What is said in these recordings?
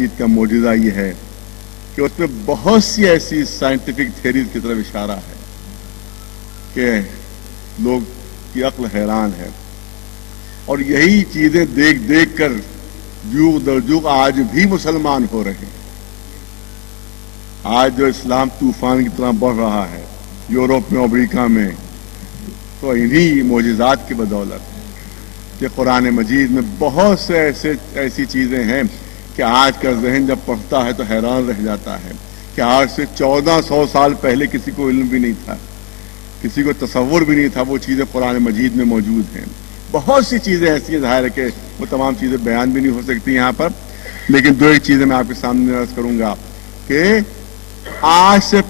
مجید کا معجزہ یہ ہے کہ اس میں بہت سی ایسی سائنٹیفک تھیریز کی طرف اشارہ ہے کہ لوگ کی عقل حیران ہے، اور یہی چیزیں دیکھ دیکھ کر جوگ در جوگ آج بھی مسلمان ہو رہے ہیں۔ آج جو اسلام طوفان کی طرح بڑھ رہا ہے یورپ میں، امریکہ میں، تو انہی معجزات کی بدولت کہ قرآن مجید میں بہت سے ایسی چیزیں ہیں کہ آج کا ذہن جب پڑھتا ہے تو حیران رہ جاتا ہے کہ آج سے 1400 سال پہلے کسی کو علم بھی نہیں تھا، کسی کو تصور بھی نہیں تھا، وہ چیزیں قرآن مجید میں موجود ہیں۔ بہت سی چیزیں ایسی ہیں، ظاہر ہے کہ وہ تمام چیزیں بیان بھی نہیں ہو سکتی یہاں پر، لیکن دو ایک چیزیں میں آپ کے سامنے عرض کروں گا کہ آج سے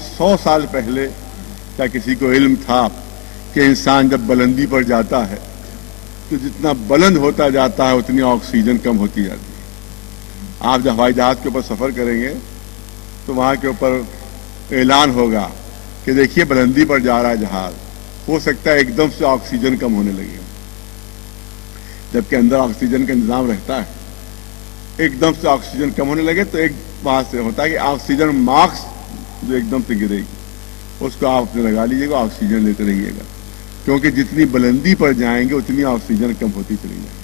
100 سال پہلے کیا کسی کو علم تھا کہ انسان جب بلندی پر جاتا ہے تو جتنا بلند ہوتا جاتا ہے اتنی آکسیجن کم ہوتی جاتی ہے؟ آپ جب ہوائی جہاز کے اوپر سفر کریں گے تو وہاں کے اوپر اعلان ہوگا کہ دیکھیے بلندی پر جا رہا ہے جہاز، ہو سکتا ہے ایک دم سے آکسیجن کم ہونے لگے، جبکہ اندر آکسیجن کا انتظام رہتا ہے۔ ایک دم سے آکسیجن کم ہونے لگے تو ایک وہاں سے ہوتا ہے کہ آکسیجن ماسک جو ایک دم سے گرے گی اس کو آپ اپنے لگا لیجیے گا، آکسیجن لیتے رہیے گا، کیونکہ جتنی بلندی پر جائیں گے اتنی آکسیجن کم ہوتی چلی جائے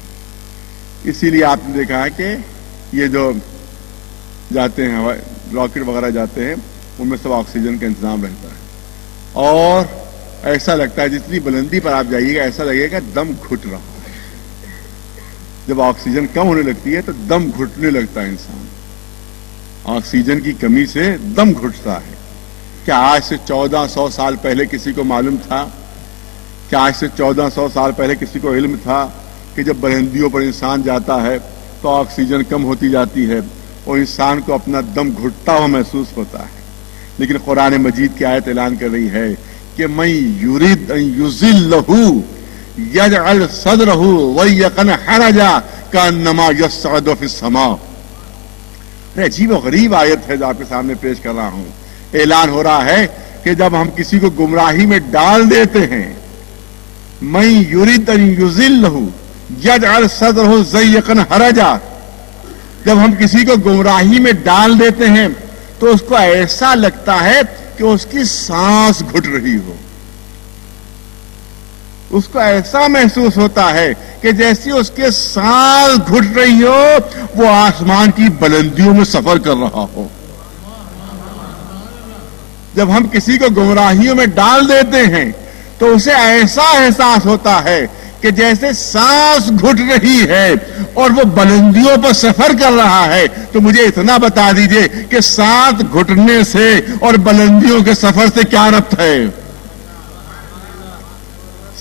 گی۔ اسی لیے آپ نے دیکھا ہے کہ یہ جو جاتے ہیں راکٹ وغیرہ جاتے ہیں ان میں سب آکسیجن کا انتظام رہتا ہے، اور ایسا لگتا ہے جتنی بلندی پر آپ جائیے گا ایسا لگے گا دم گھٹ رہا ہے۔ جب آکسیجن کم ہونے لگتی ہے تو دم گھٹنے لگتا ہے انسان، آکسیجن کی کمی سے دم گھٹتا ہے۔ کیا آج سے 1400 سال پہلے کسی کو معلوم تھا؟ کیا آج سے 1400 سال پہلے کسی کو علم تھا کہ جب بلندیوں پر انسان جاتا ہے تو آکسیجن کم ہوتی جاتی ہے اور انسان کو اپنا دم گھٹتا ہوا محسوس ہوتا ہے؟ لیکن قرآن مجید کی آیت اعلان کر رہی ہے کہ من یرید ان یذلہ یجعل صدرہ ضیقا حرجا کانما یصعد فی السماء۔ عجیب و غریب آیت ہے جو آپ کے سامنے پیش کر رہا ہوں۔ اعلان ہو رہا ہے کہ جب ہم کسی کو گمراہی میں ڈال دیتے ہیں، من یرید ان یذلہ یجعل صدرہ ضیقا حرجا، جب ہم کسی کو گمراہی میں ڈال دیتے ہیں تو اس کو ایسا لگتا ہے کہ اس کی سانس گھٹ رہی ہو، اس کو ایسا محسوس ہوتا ہے کہ جیسی اس کے سانس گھٹ رہی ہو وہ آسمان کی بلندیوں میں سفر کر رہا ہو۔ جب ہم کسی کو گمراہیوں میں ڈال دیتے ہیں تو اسے ایسا احساس ہوتا ہے کہ جیسے سانس گھٹ رہی ہے اور وہ بلندیوں پر سفر کر رہا ہے۔ تو مجھے اتنا بتا دیجئے کہ سانس گھٹنے سے اور بلندیوں کے سفر سے کیا ربط ہے؟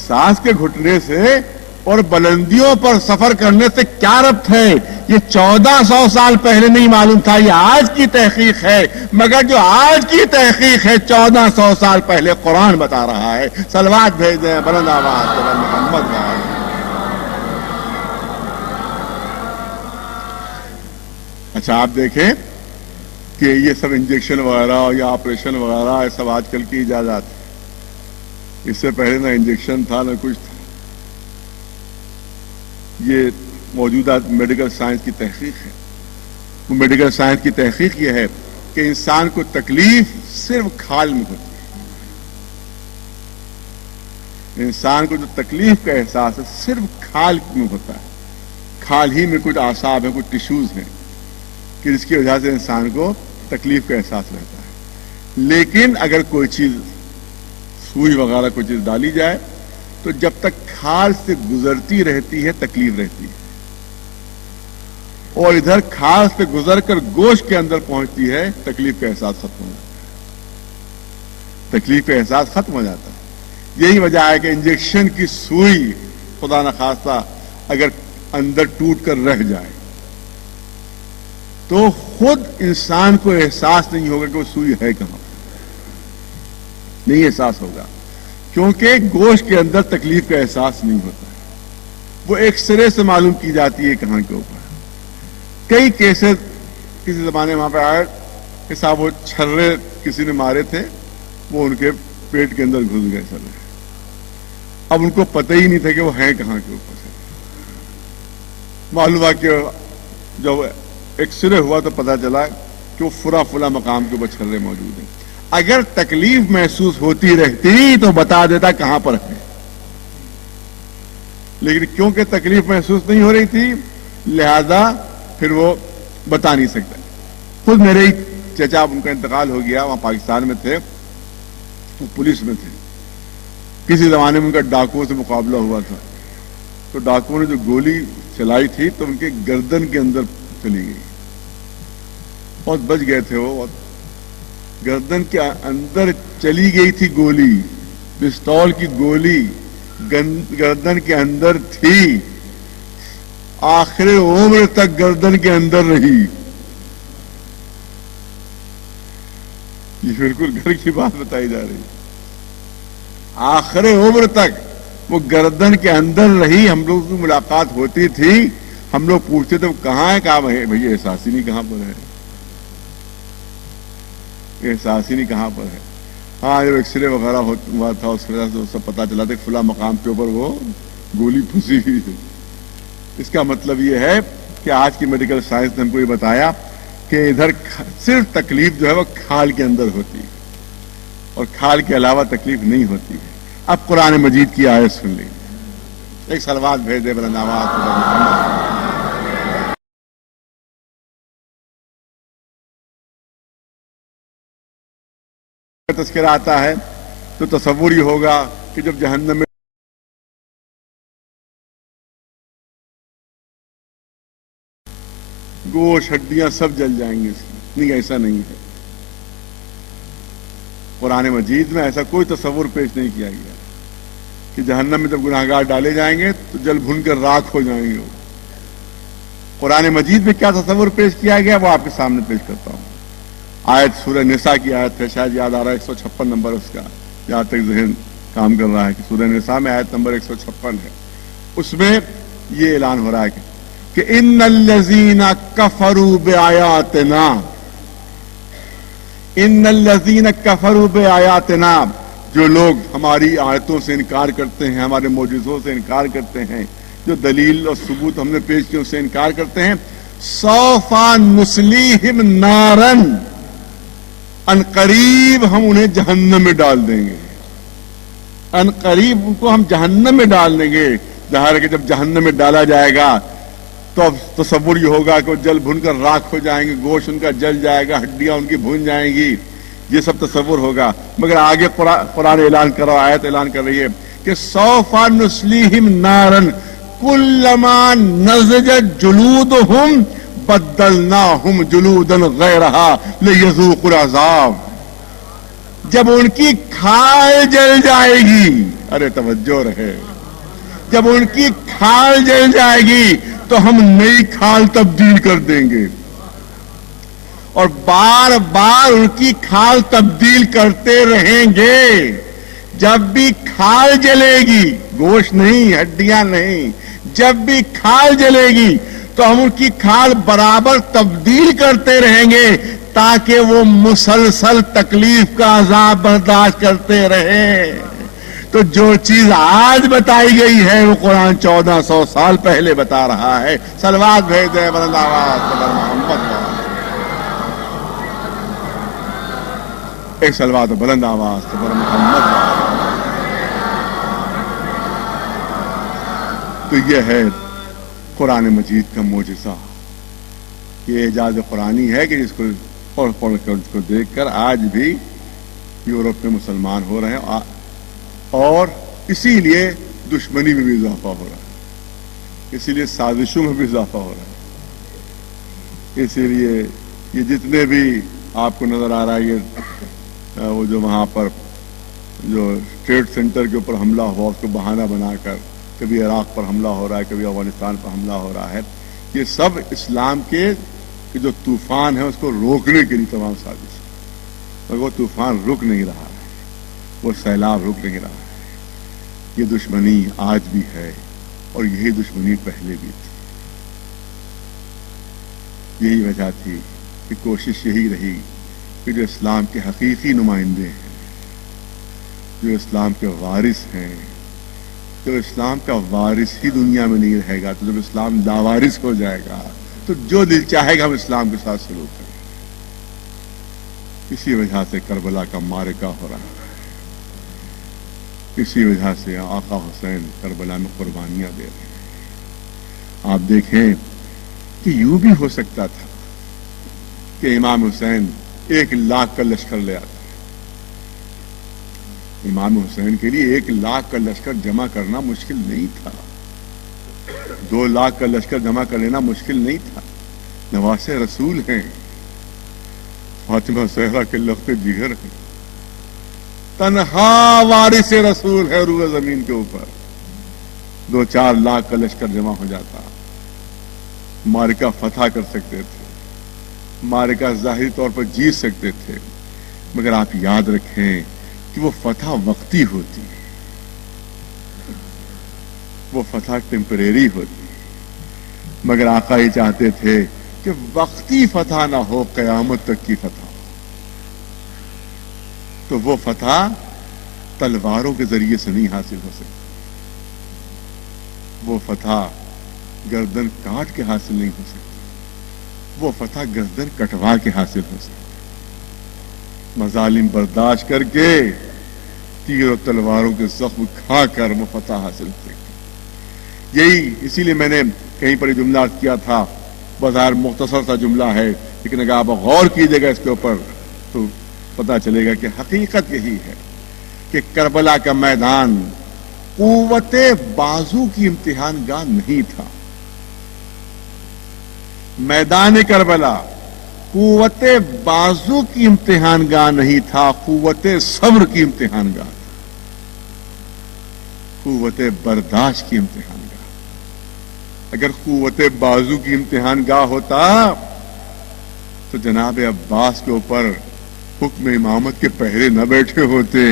سانس کے گھٹنے سے اور بلندیوں پر سفر کرنے سے کیا ربط ہے؟ یہ 1400 سال پہلے نہیں معلوم تھا، یہ آج کی تحقیق ہے، مگر جو آج کی تحقیق ہے 1400 سال پہلے قرآن بتا رہا ہے۔ صلوات بھیج دیں بلند آواز سے محمد کا۔ اچھا آپ دیکھیں کہ یہ سب انجیکشن وغیرہ یا آپریشن وغیرہ یہ سب آج کل کی ایجادات، اس سے پہلے نہ انجیکشن تھا نہ کچھ تھا۔ یہ موجودہ میڈیکل سائنس کی تحقیق ہے۔ وہ میڈیکل سائنس کی تحقیق یہ ہے کہ انسان کو تکلیف صرف کھال میں ہوتی ہے، انسان کو جو تکلیف کا احساس ہے صرف کھال میں ہوتا ہے، کھال ہی میں کچھ اعصاب ہیں، کچھ ٹیشوز ہیں کہ جس کی وجہ سے انسان کو تکلیف کا احساس رہتا ہے۔ لیکن اگر کوئی چیز سوئی وغیرہ کوئی چیز ڈالی جائے تو جب تک کھال سے گزرتی رہتی ہے تکلیف رہتی ہے، اور ادھر کھال سے گزر کر گوشت کے اندر پہنچتی ہے تکلیف کا احساس ختم ہو جاتا ہے، تکلیف کا احساس ختم ہو جاتا ہے۔ یہی وجہ ہے کہ انجیکشن کی سوئی خدا نخواستہ اگر اندر ٹوٹ کر رہ جائے تو خود انسان کو احساس نہیں ہوگا کہ وہ سوئی ہے کہاں، نہیں احساس ہوگا، کیونکہ گوشت کے اندر تکلیف کا احساس نہیں ہوتا ہے، وہ ایک سرے سے معلوم کی جاتی ہے کہاں کے اوپر۔ کئی کیسز کسی زمانے وہاں پہ آئے کہ صاحب وہ چھرے کسی نے مارے تھے، وہ ان کے پیٹ کے اندر گھس گئے چھرے، اب ان کو پتہ ہی نہیں تھا کہ وہ ہیں کہاں کے اوپر سے۔ معلوم ہوا کہ جب ایکس رے ہوا تو پتا چلا کہ وہ فلاں مقام کے اوپر چھرے موجود ہیں. اگر تکلیف محسوس ہوتی رہتی تو بتا دیتا کہاں پر ہے، لیکن کیونکہ تکلیف محسوس نہیں ہو رہی تھی لہذا پھر وہ بتا نہیں سکتا. خود میرے ہی چچا، ان کا انتقال ہو گیا، وہاں پاکستان میں تھے، وہ پولیس میں تھے. کسی زمانے میں ان کا ڈاکوؤں سے مقابلہ ہوا تھا، تو ڈاکوؤں نے جو گولی چلائی تھی تو ان کے گردن کے اندر چلی گئی. بہت بچ گئے تھے وہ، گردن کے اندر چلی گئی تھی گولی، پستول کی گولی گردن کے اندر تھی، آخر عمر تک گردن کے اندر رہی. یہ بالکل گھر کی بات بتائی جا رہی ہے. آخر عمر تک وہ گردن کے اندر رہی. ہم لوگ کی ملاقات ہوتی تھی، ہم لوگ پوچھتے تھے کہاں ہے، کہاں ہے بھائی احساس ہی نہیں کہاں پر ہے، احساس ہی نہیں کہاں پر ہے. ہاں جب ایکس رے وغیرہ ہوا تھا اس وجہ سے سب پتا چلا تھا کہ فلاں مقام کے اوپر وہ گولی پھنسی ہوئی ہے. اس کا مطلب یہ ہے کہ آج کی میڈیکل سائنس نے ہم کو یہ بتایا کہ ادھر صرف تکلیف جو ہے وہ کھال کے اندر ہوتی ہے اور کھال کے علاوہ تکلیف نہیں ہوتی ہے. اب قرآن مجید کی آیت سن لیجیے. ایک صلوات بھیج دے بلند آواز سے. تذکرہ آتا ہے تو تصور یہ ہوگا کہ جب جہنم میں گوشت ہڈیاں سب جل جائیں گی. نہیں، ایسا نہیں ہے. قرآن مجید میں ایسا کوئی تصور پیش نہیں کیا گیا کہ جہنم میں جب گناہگار ڈالے جائیں گے تو جل بھن کر راکھ ہو جائیں گے. قرآن مجید میں کیا تصور پیش کیا گیا وہ آپ کے سامنے پیش کرتا ہوں. آیت سورہ نساء کی آیت ہے، شاید یاد آ رہا ہے 156 نمبر اس کا، جہاں تک ذہن کام کر رہا ہے کہ سورہ نساء میں آیت نمبر 156 ہے. اس میں یہ اعلان ہو رہا ہے کہ ان الذین کفروا بآیاتنا، ان الذین کفروا بآیاتنا، جو لوگ ہماری آیتوں سے انکار کرتے ہیں، ہمارے معجزوں سے انکار کرتے ہیں، جو دلیل اور ثبوت ہم نے پیش کی اس سے انکار کرتے ہیں، سوف نصلیہم نارا، ان قریب ہم انہیں جہنم میں ڈال دیں گے. ان قریب ان کو ہم جہنم میں ڈال دیں گے. ظاہر ہے کہ جب جہنم میں ڈالا جائے گا تو اب تصور یہ ہوگا کہ وہ جل بھن کر راکھ ہو جائیں گے، گوشت ان کا جل جائے گا، ہڈیاں ان کی بھن جائیں گی، یہ سب تصور ہوگا. مگر آگے قرآن اعلان کر رہا، آیت اعلان کر رہی ہے کہ سوف نصلیہم نارا کلما نضجت جلودہم بدلناہم جلودا غیرہا لیذوقوا العذاب. جب ان کی کھال جل جائے گی، ارے توجہ رہے، جب ان کی کھال جل جائے گی تو ہم نئی کھال تبدیل کر دیں گے، اور بار بار ان کی کھال تبدیل کرتے رہیں گے. جب بھی کھال جلے گی، گوشت نہیں، ہڈیاں نہیں، جب بھی کھال جلے گی تو ہم ان کی کھال برابر تبدیل کرتے رہیں گے تاکہ وہ مسلسل تکلیف کا عذاب برداشت کرتے رہیں. تو جو چیز آج بتائی گئی ہے وہ قرآن 1400 سال پہلے بتا رہا ہے. صلوات بھیج دیں بلند آواز سے محمد. ایک صلوات بلند آواز سے محمد. تو یہ ہے قرآن مجید کا معجزہ. یہ اعجاز قرآنی ہے کہ جس کو پڑھ کر اس کو دیکھ کر آج بھی یورپ میں مسلمان ہو رہے ہیں، اور اسی لیے دشمنی میں بھی اضافہ ہو رہا ہے، اسی لیے سازشوں میں بھی اضافہ ہو رہا ہے. اسی لیے یہ جتنے بھی آپ کو نظر آ رہا ہے، یہ وہ جو وہاں پر جو ٹریڈ سینٹر کے اوپر حملہ ہوا اس کو بہانہ بنا کر کبھی عراق پر حملہ ہو رہا ہے، کبھی افغانستان پر حملہ ہو رہا ہے، یہ سب اسلام کے جو طوفان ہے اس کو روکنے کے لیے تمام سازش ہے. مگر وہ طوفان رک نہیں رہا ہے، وہ سیلاب رک نہیں رہا ہے. یہ دشمنی آج بھی ہے اور یہی دشمنی پہلے بھی تھی. یہی وجہ تھی کہ کوشش یہی رہی کہ جو اسلام کے حقیقی نمائندے ہیں، جو اسلام کے وارث ہیں، جو اسلام کا وارث ہی دنیا میں نہیں رہے گا تو جب اسلام لاوارث ہو جائے گا تو جو دل چاہے گا ہم اسلام کے ساتھ سلوک کریں. اسی وجہ سے کربلا کا معرکہ ہو رہا ہے. اسی وجہ سے آقا حسین کربلا میں قربانیاں دے رہے ہیں. آپ دیکھیں کہ یوں بھی ہو سکتا تھا کہ امام حسین 1,00,000 کا لشکر لے آتا. امام حسین کے لیے 1,00,000 کا لشکر جمع کرنا مشکل نہیں تھا. 2,00,000 کا لشکر جمع کر لینا مشکل نہیں تھا. نواسے رسول ہیں، فاطمہ زہرا کے لخت جگر ہیں، تنہا وارث رسول ہے روئے زمین کے اوپر. 2-4 لاکھ کا لشکر جمع ہو جاتا، معرکہ فتح کر سکتے تھے، معرکہ ظاہری طور پر جیت سکتے تھے. مگر آپ یاد رکھیں کہ وہ فتح وقتی ہوتی، وہ فتح ٹیمپریری ہوتی. مگر آقا یہ چاہتے تھے کہ وقتی فتح نہ ہو، قیامت تک کی فتح. تو وہ فتح تلواروں کے ذریعے سے نہیں حاصل ہو سکتی، وہ فتح گردن کاٹ کے حاصل نہیں ہو سکتی، وہ فتح گردن کٹوا کے حاصل ہو سکتی. مظالم برداشت کر کے، تیر و تلواروں کے زخم کھا کر وہ فتح حاصل ہو سکتی. یہی اسی لیے میں نے کہیں پر یہ جملہ کیا تھا، بظاہر مختصر سا جملہ ہے، لیکن اگر آپ غور کیجیے گا اس کے اوپر تو پتہ چلے گا کہ حقیقت یہی ہے کہ کربلا کا میدان قوت بازو کی امتحان گاہ نہیں تھا. میدان کربلا قوت بازو کی امتحان گاہ نہیں تھا، قوت صبر کی امتحان گاہ، قوت برداشت کی امتحان گاہ. اگر قوت بازو کی امتحان گاہ ہوتا تو جناب عباس کے اوپر حکم امامت کے پہرے نہ بیٹھے ہوتے.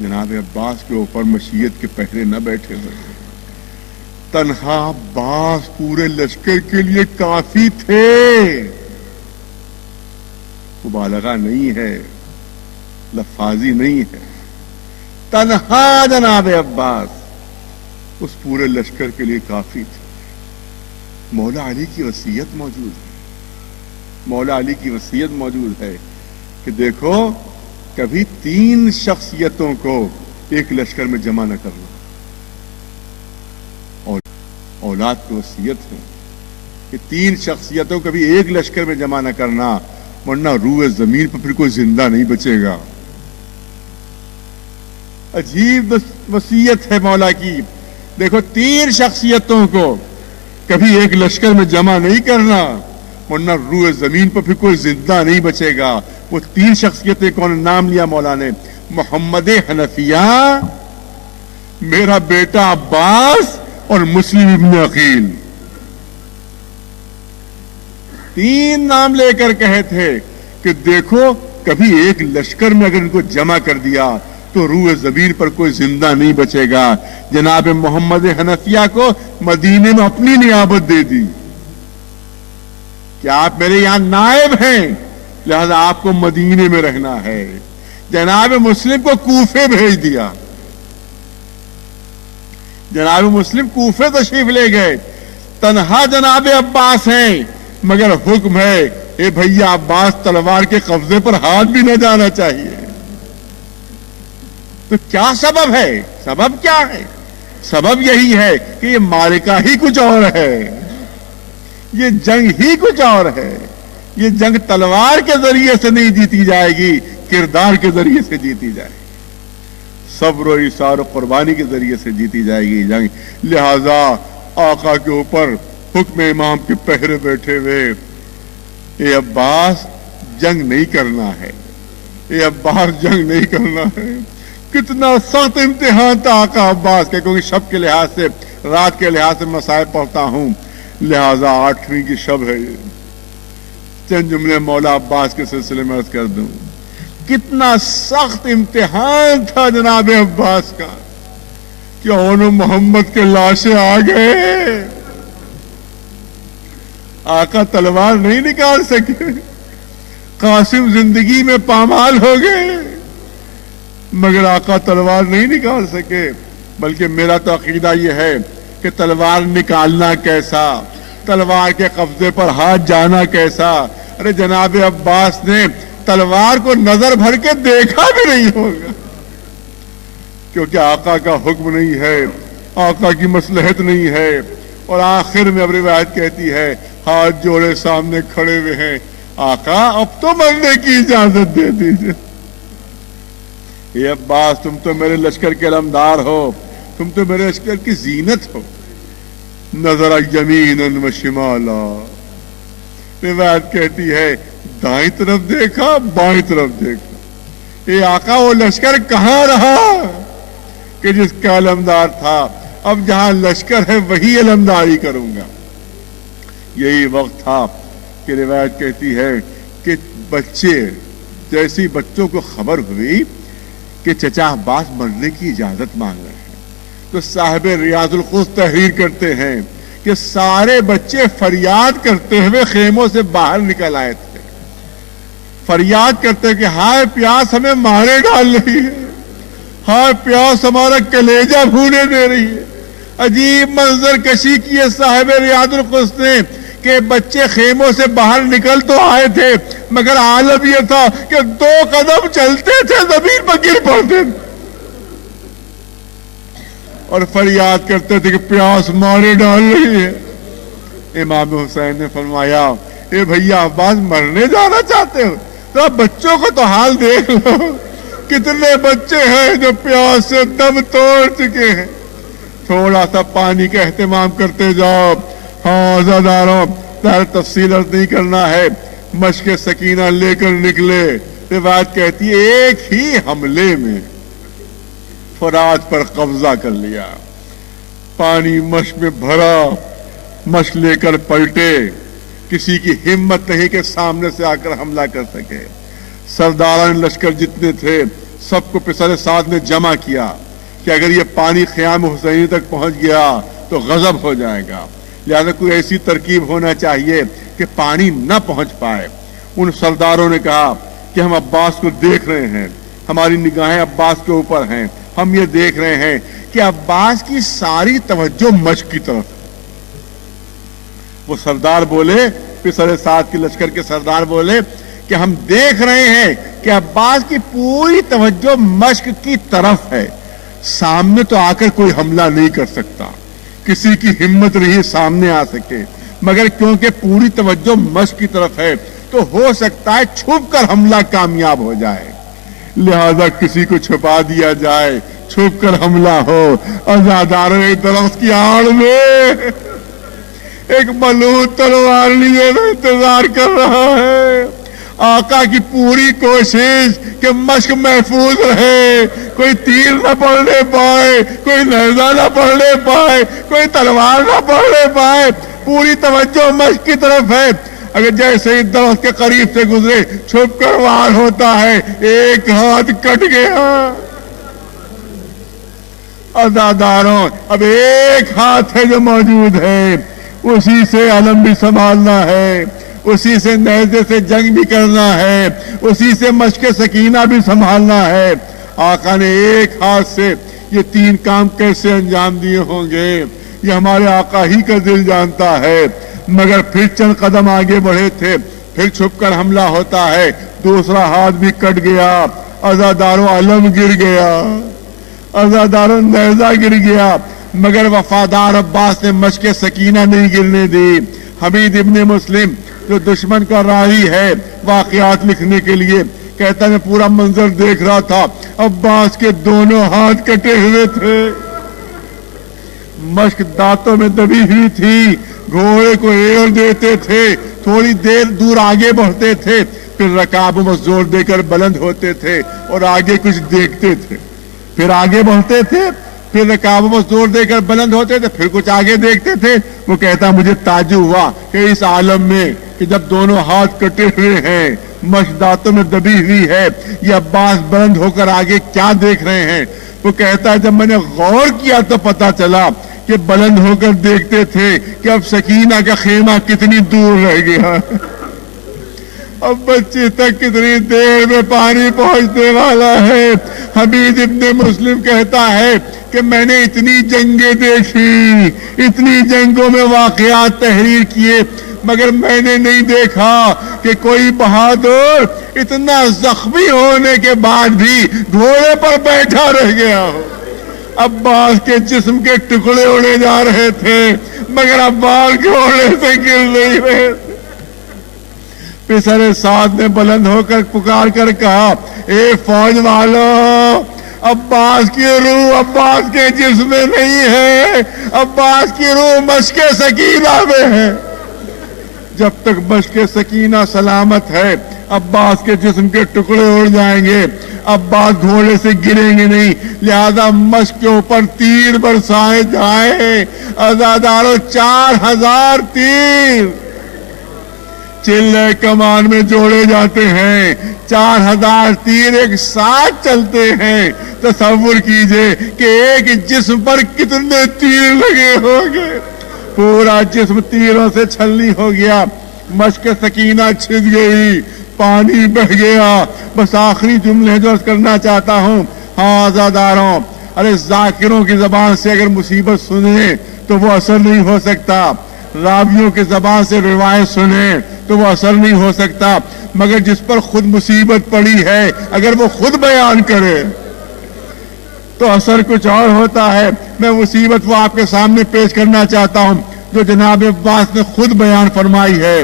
جناب عباس کے اوپر مشیت کے پہرے نہ بیٹھے ہوتے. تنہا عباس پورے لشکر کے لیے کافی تھے. مبالغہ نہیں ہے، لفاظی نہیں ہے. تنہا جناب عباس اس پورے لشکر کے لیے کافی تھے. مولا علی کی وصیت موجود ہے، مولا علی کی وصیت موجود ہے کہ دیکھو کبھی 3 شخصیتوں کو ایک لشکر میں جمع نہ کرنا. اور اولاد کی وصیت ہے کہ 3 شخصیتوں کو بھی ایک لشکر میں جمع نہ کرنا، ورنہ روئے زمین پر پھر کوئی زندہ نہیں بچے گا. عجیب وصیت ہے مولا کی. دیکھو 3 شخصیتوں کو کبھی ایک لشکر میں جمع نہیں کرنا، ورنہ روئے زمین پر پھر کوئی زندہ نہیں بچے گا. وہ 3 شخصیتیں کون؟ نام لیا مولا نے. محمد حنفیہ، میرا بیٹا عباس اور مسلم ابن عقیل. 3 نام لے کر کہے تھے کہ دیکھو کبھی ایک لشکر میں اگر ان کو جمع کر دیا تو روئے زمین پر کوئی زندہ نہیں بچے گا. جناب محمد حنفیہ کو مدینے میں اپنی نیابت دے دی کہ آپ میرے یہاں نائب ہیں، لہذا آپ کو مدینے میں رہنا ہے. جناب مسلم کو کوفے بھیج دیا. جناب مسلم کوفے تشریف لے گئے. تنہا جناب عباس ہیں، مگر حکم ہے اے بھیا عباس تلوار کے قبضے پر ہاتھ بھی نہ جانا چاہیے. تو کیا سبب ہے؟ سبب کیا ہے؟ سبب یہی ہے کہ یہ معرکہ ہی کچھ اور ہے، یہ جنگ ہی کچھ اور ہے. یہ جنگ تلوار کے ذریعے سے نہیں جیتی جائے گی، کردار کے ذریعے سے جیتی جائے گی، صبر و ایثار و قربانی کے ذریعے سے جیتی جائے گی جنگ. لہذا آقا کے اوپر حکم امام کے پہرے بیٹھے ہوئے، اے عباس جنگ نہیں کرنا ہے، اے عباس جنگ نہیں کرنا ہے. کتنا سخت امتحان تھا آقا عباس کا، کیونکہ شب کے لحاظ سے، رات کے لحاظ سے مصائب پڑھتا ہوں، لہذا 8ویں کی شب ہے. چند جملے مولا عباس کے سلسلے میں عرض کر دوں. کتنا سخت امتحان تھا جناب عباس کا کہ اون محمد کے لاشیں آ گئے. آقا تلوار نہیں نکال سکے، قاسم زندگی میں پامال ہو گئے، مگر آقا تلوار نہیں نکال سکے. بلکہ میرا تو عقیدہ یہ ہے کہ تلوار نکالنا کیسا، تلوار کے قبضے پر ہاتھ جانا کیسا۔ ارے جناب عباس نے تلوار کو نظر بھر کے دیکھا بھی نہیں ہوگا، کیونکہ آقا کا حکم نہیں ہے، آقا کی مصلحت نہیں ہے۔ اور آخر میں اب روایت کہتی ہے ہاتھ جوڑے سامنے کھڑے ہوئے ہیں، آقا اب تو مرنے کی اجازت دے دیجیے۔ اے عباس تم تو میرے لشکر کے علمدار ہو، تم تو میرے لشکر کی زینت ہو۔ نظر یمیناً و شمالا، روایت کہتی ہے دائیں طرف دیکھا بائیں طرف دیکھا، اے آقا وہ لشکر کہاں رہا کہ جس کا علمدار تھا؟ اب جہاں لشکر ہے وہی علمداری کروں گا۔ یہی وقت تھا کہ روایت کہتی ہے کہ بچے جیسی بچوں کو خبر ہوئی کہ چچا عباس مرنے کی اجازت مانگ رہے ہیں، تو صاحب ریاض القدس تحریر کرتے ہیں کہ سارے بچے فریاد کرتے ہوئے خیموں سے باہر نکل آئے تھے، فریاد کرتے کہ ہائے پیاس ہمیں مارے ڈال رہی ہے، ہائے پیاس ہمارا کلیجہ بھونے دے رہی ہے۔ عجیب منظر کشی کی ہے صاحب ریاض القدس نے کہ بچے خیموں سے باہر نکل تو آئے تھے، مگر عالم یہ تھا کہ 2 قدم چلتے تھے زمین پر گر پڑتے تھے اور فریاد کرتے تھے کہ پیاس مارے ڈال رہی ہے۔ امام حسین نے فرمایا اے بھیا عباس مرنے جانا چاہتے ہو تو اب بچوں کو تو حال دیکھ لو، کتنے بچے ہیں جو پیاس سے دم توڑ چکے ہیں۔ تھوڑا سا پانی کا اہتمام کرتے جاؤ۔ ہاں عزاداروں، تفصیل عرض نہیں کرنا ہے، مشق سکینہ لے کر نکلے۔ روایت کہتی ہے ایک ہی حملے میں فرات پر قبضہ کر لیا، پانی مشق میں بھرا، مشق لے کر پلٹے، کسی کی ہمت نہیں کہ سامنے سے آ کر حملہ کر سکے۔ سرداران لشکر جتنے تھے سب کو پسر سعد نے جمع کیا کہ اگر یہ پانی خیام حسینی تک پہنچ گیا تو غضب ہو جائے گا، لہذا کوئی ایسی ترکیب ہونا چاہیے کہ پانی نہ پہنچ پائے۔ ان سرداروں نے کہا کہ ہم عباس کو دیکھ رہے ہیں، ہماری نگاہیں عباس کے اوپر ہیں، ہم یہ دیکھ رہے ہیں کہ عباس کی ساری توجہ مشق کی طرف۔ وہ سردار بولے، پسر سعد کے لشکر کے سردار بولے کہ ہم دیکھ رہے ہیں کہ عباس کی پوری توجہ مشق کی طرف ہے، سامنے تو آ کر کوئی حملہ نہیں کر سکتا، کسی کی ہمت نہیں سامنے آ سکے، مگر کیونکہ پوری توجہ مشق کی طرف ہے تو ہو سکتا ہے چھپ کر حملہ کامیاب ہو جائے، لہذا کسی کو چھپا دیا جائے، چھپ کر حملہ ہو۔ عزاداروں ایک درخت کی آڑ میں ایک ملعون تلوار لیے انتظار کر رہا ہے۔ آقا کی پوری کوشش کہ مشق محفوظ رہے، کوئی تیر نہ پڑنے پائے، کوئی نیزہ نہ پڑنے پائے، کوئی تلوار نہ پڑنے پائے، پوری توجہ مشق کی طرف ہے۔ اگر جیسے ہی درخت کے قریب سے گزرے چھپ کر وار ہوتا ہے، ایک ہاتھ کٹ گیا۔ عزاداروں اب ایک ہاتھ ہے جو موجود ہے، اسی سے علم بھی سنبھالنا ہے، اسی سے نیزے سے جنگ بھی کرنا ہے، اسی سے مشق سکینہ بھی سنبھالنا ہے۔ آقا نے ایک ہاتھ سے یہ 3 کام کیسے انجام دیے ہوں گے یہ ہمارے آقا ہی کا دل جانتا ہے، مگر پھر چند قدم آگے بڑھے تھے، پھر چھپ کر حملہ ہوتا ہے، دوسرا ہاتھ بھی کٹ گیا، عزاداروں علم گر گیا، عزاداروں نیزہ گر گیا، مگر وفادار عباس نے مشق سکینہ نہیں گرنے دی۔ حمید ابن مسلم جو دشمن کا راہی ہے واقعات لکھنے کے لیے کہتا ہے میں پورا منظر دیکھ رہا تھا، عباس کے دونوں ہاتھ کٹے ہوئے تھے، مشق دانتوں میں دبی ہوئی تھی، گھوڑے کو ایڑ دیتے تھے، تھوڑی دیر دور آگے بڑھتے تھے، پھر رکابوں میں زور دے کر بلند ہوتے تھے اور آگے کچھ دیکھتے تھے، پھر آگے بڑھتے تھے، پھر رکابوں میں زور دے کر بلند ہوتے تھے، پھر کچھ آگے دیکھتے تھے۔ وہ کہتا مجھے تعجب ہوا کہ اس عالم میں کہ جب دونوں ہاتھ کٹے ہوئے ہیں، مشق دانتوں میں دبی ہوئی ہے، یہ عباس بلند ہو کر آگے کیا دیکھ رہے ہیں۔ وہ کہتا ہے جب میں نے غور کیا تو پتا چلا کہ بلند ہو کر دیکھتے تھے کہ اب سکینہ کا خیمہ کتنی دور رہ گیا۔ اب بچی تک کتنی دیر میں پانی پہنچنے والا ہے۔ حمید ابن مسلم کہتا ہے کہ میں نے اتنی جنگیں دیکھی، اتنی جنگوں میں واقعات تحریر کیے، مگر میں نے نہیں دیکھا کہ کوئی بہادر اتنا زخمی ہونے کے بعد بھی گھوڑے پر بیٹھا رہ گیا ہو۔ عباس کے جسم کے ٹکڑے اڑے جا رہے تھے مگر عباس گھوڑے سے گر نہیں رہے تھے۔ پسر سعد نے بلند ہو کر پکار کر کہا، اے فوج والو، عباس کی روح عباس کے جسم میں نہیں ہے، عباس کی روح مشک سکینہ میں ہے۔ جب تک مشک سکینہ سلامت ہے عباس کے جسم کے ٹکڑے اڑ جائیں گے، عباس گھوڑے سے گریں گے نہیں، لہذا مشک کے اوپر تیر برسائے جائیں۔ عزادارو 4000 تیر چلے کمان میں جوڑے جاتے ہیں، 4000 تیر ایک ساتھ چلتے ہیں۔ تصور کیجئے کہ ایک جسم پر کتنے تیر لگے ہوں گے۔ پورا جسم تیروں سے چھلنی ہو گیا، مشک سکینہ چھن گئی، پانی بہ گیا۔ بس آخری جملے جو عرض کرنا چاہتا ہوں، ہاں عزاداروں، ارے ذاکروں کی زبان سے اگر مصیبت سنیں تو وہ اثر نہیں ہو سکتا، راویوں کی زبان سے روایت سنیں تو وہ اثر نہیں ہو سکتا، مگر جس پر خود مصیبت پڑی ہے اگر وہ خود بیان کرے تو اثر کچھ اور ہوتا ہے۔ میں مصیبت وہ آپ کے سامنے پیش کرنا چاہتا ہوں جو جناب عباس نے خود بیان فرمائی ہے۔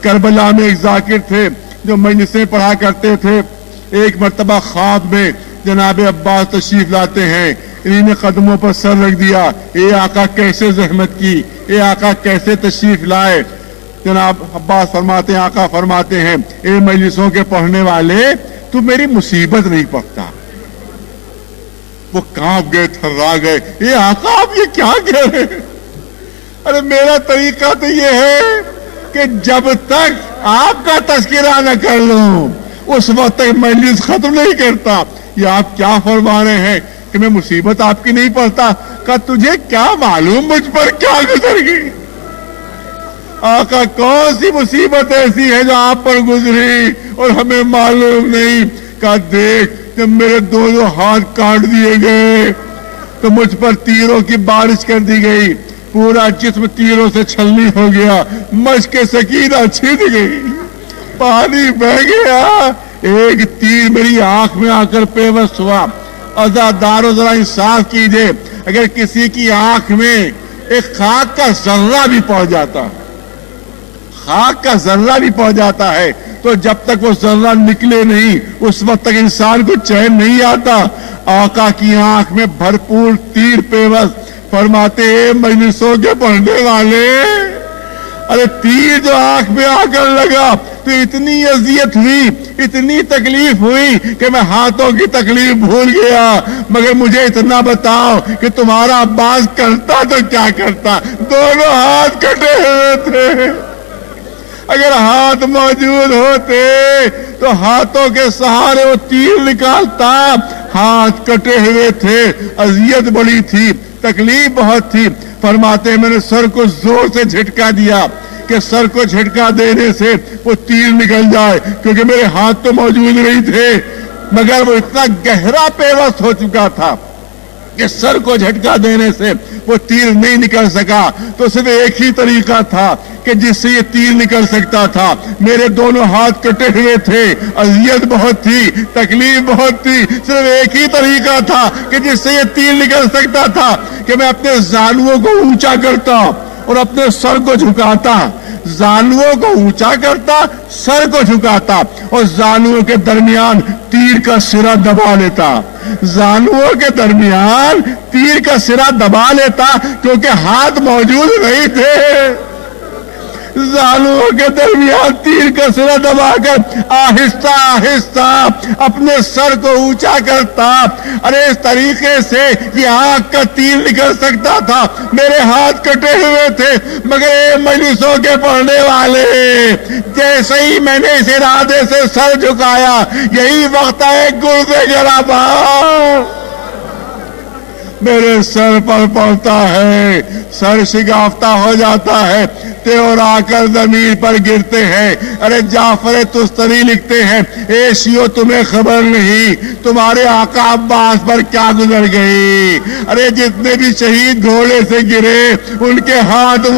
کربلا میں ایک ذاکر تھے جو مجلسیں پڑھا کرتے تھے۔ ایک مرتبہ خواب میں جناب عباس تشریف لاتے ہیں، انہی نے قدموں پر سر رکھ دیا، اے آقا کیسے زحمت کی، اے آقا کیسے تشریف لائے۔ جناب عباس فرماتے ہیں، آقا فرماتے ہیں، اے مجلسوں کے پڑھنے والے، تو میری مصیبت نہیں پڑھتا۔ وہ کانپ گئے، تھرا گئے، اے آقا آپ یہ کیا کہہ رہے ہیں؟ ارے میرا طریقہ تو یہ ہے کہ جب تک آپ کا تذکرہ نہ کر لوں اس وقت تک مجلس ختم نہیں کرتا۔ یہ آپ کیا فرما رہے ہیں کہ میں مصیبت آپ کی نہیں پڑھتا؟ کہ تجھے کیا معلوم مجھ پر کیا گزر گئی؟ آقا کون سی مصیبت ایسی ہے جو آپ پر گزری اور ہمیں معلوم نہیں؟ کہ دیکھ، جب میرے دونوں ہاتھ کاٹ دیے گئے تو مجھ پر تیروں کی بارش کر دی گئی، پورا جسم تیروں سے چھلنی ہو گیا، مشک سکینہ چھن گئی، پانی بہ گیا، ایک تیر میری آنکھ میں آ کر پیوست ہوا۔ عزادارو ذرا انصاف کیجئے، اگر کسی کی آنکھ میں ایک خاک کا ذرہ بھی پڑ جاتا، خاک کا ذرہ بھی پڑ جاتا ہے تو جب تک وہ ذرہ نکلے نہیں اس وقت تک انسان کو چین نہیں آتا۔ آقا کی آنکھ میں بھرپور تیر پیوست، فرماتے ہیں مجلسوں کے پڑھنے والے، ارے تیر جو آنکھ میں آ کر لگا تو اتنی اذیت ہوئی، اتنی تکلیف ہوئی کہ میں ہاتھوں کی تکلیف بھول گیا، مگر مجھے اتنا بتاؤ کہ تمہارا عباس کرتا تو کیا کرتا؟ دونوں ہاتھ کٹے ہوئے تھے، اگر ہاتھ موجود ہوتے تو ہاتھوں کے سہارے وہ تیر نکالتا، ہاتھ کٹے ہوئے تھے، اذیت بڑی تھی، تکلیف بہت تھی۔ فرماتے ہیں میں نے سر کو زور سے جھٹکا دیا کہ سر کو جھٹکا دینے سے وہ تیر نکل جائے، کیونکہ میرے ہاتھ تو موجود نہیں تھے، مگر وہ اتنا گہرا پیوست ہو چکا تھا کہ سر کو جھٹکا دینے سے وہ تیر نہیں نکل سکا۔ تو صرف ایک ہی طریقہ تھا کہ جس سے یہ تیر نکل سکتا تھا، میرے دونوں ہاتھ کٹے ہوئے تھے، اذیت بہت تھی، تکلیف بہت تھی، صرف ایک ہی طریقہ تھا کہ جس سے یہ تیر نکل سکتا تھا کہ میں اپنے زانوؤں کو اونچا کرتا اور اپنے سر کو جھکاتا، زانوؤں کو اونچا کرتا، سر کو جھکاتا اور زانوؤں کے درمیان تیر کا سرا دبا لیتا، زانوؤں کے درمیان تیر کا سرا دبا لیتا کیونکہ ہاتھ موجود نہیں تھے، زانوؤں کے درمیان تیر کا سرا دبا کر آہستہ آہستہ اپنے سر کو اونچا کرتا۔ ارے اس طریقے سے یہ آنکھ کا تیر نکل سکتا تھا، میرے ہاتھ کٹے ہوئے تھے، مگر اے مجلسوں کے پڑھنے والے، جیسے ہی میں نے اس ارادے سے سر جھکایا، یہی وقت ہے گردے ذرا باہر، میرے سر پر پڑتا ہے، سر شگافتہ ہو جاتا ہے، اور آ کر زمین پر گرتے ہیں۔ ارے جعفر تستری لکھتے ہیں، اے شیعو تمہیں خبر نہیں تمہارے آقا عباس پر کیا گزر گئی۔ ارے جتنے بھی شہید گھوڑے سے گرے ان کے ہاتھ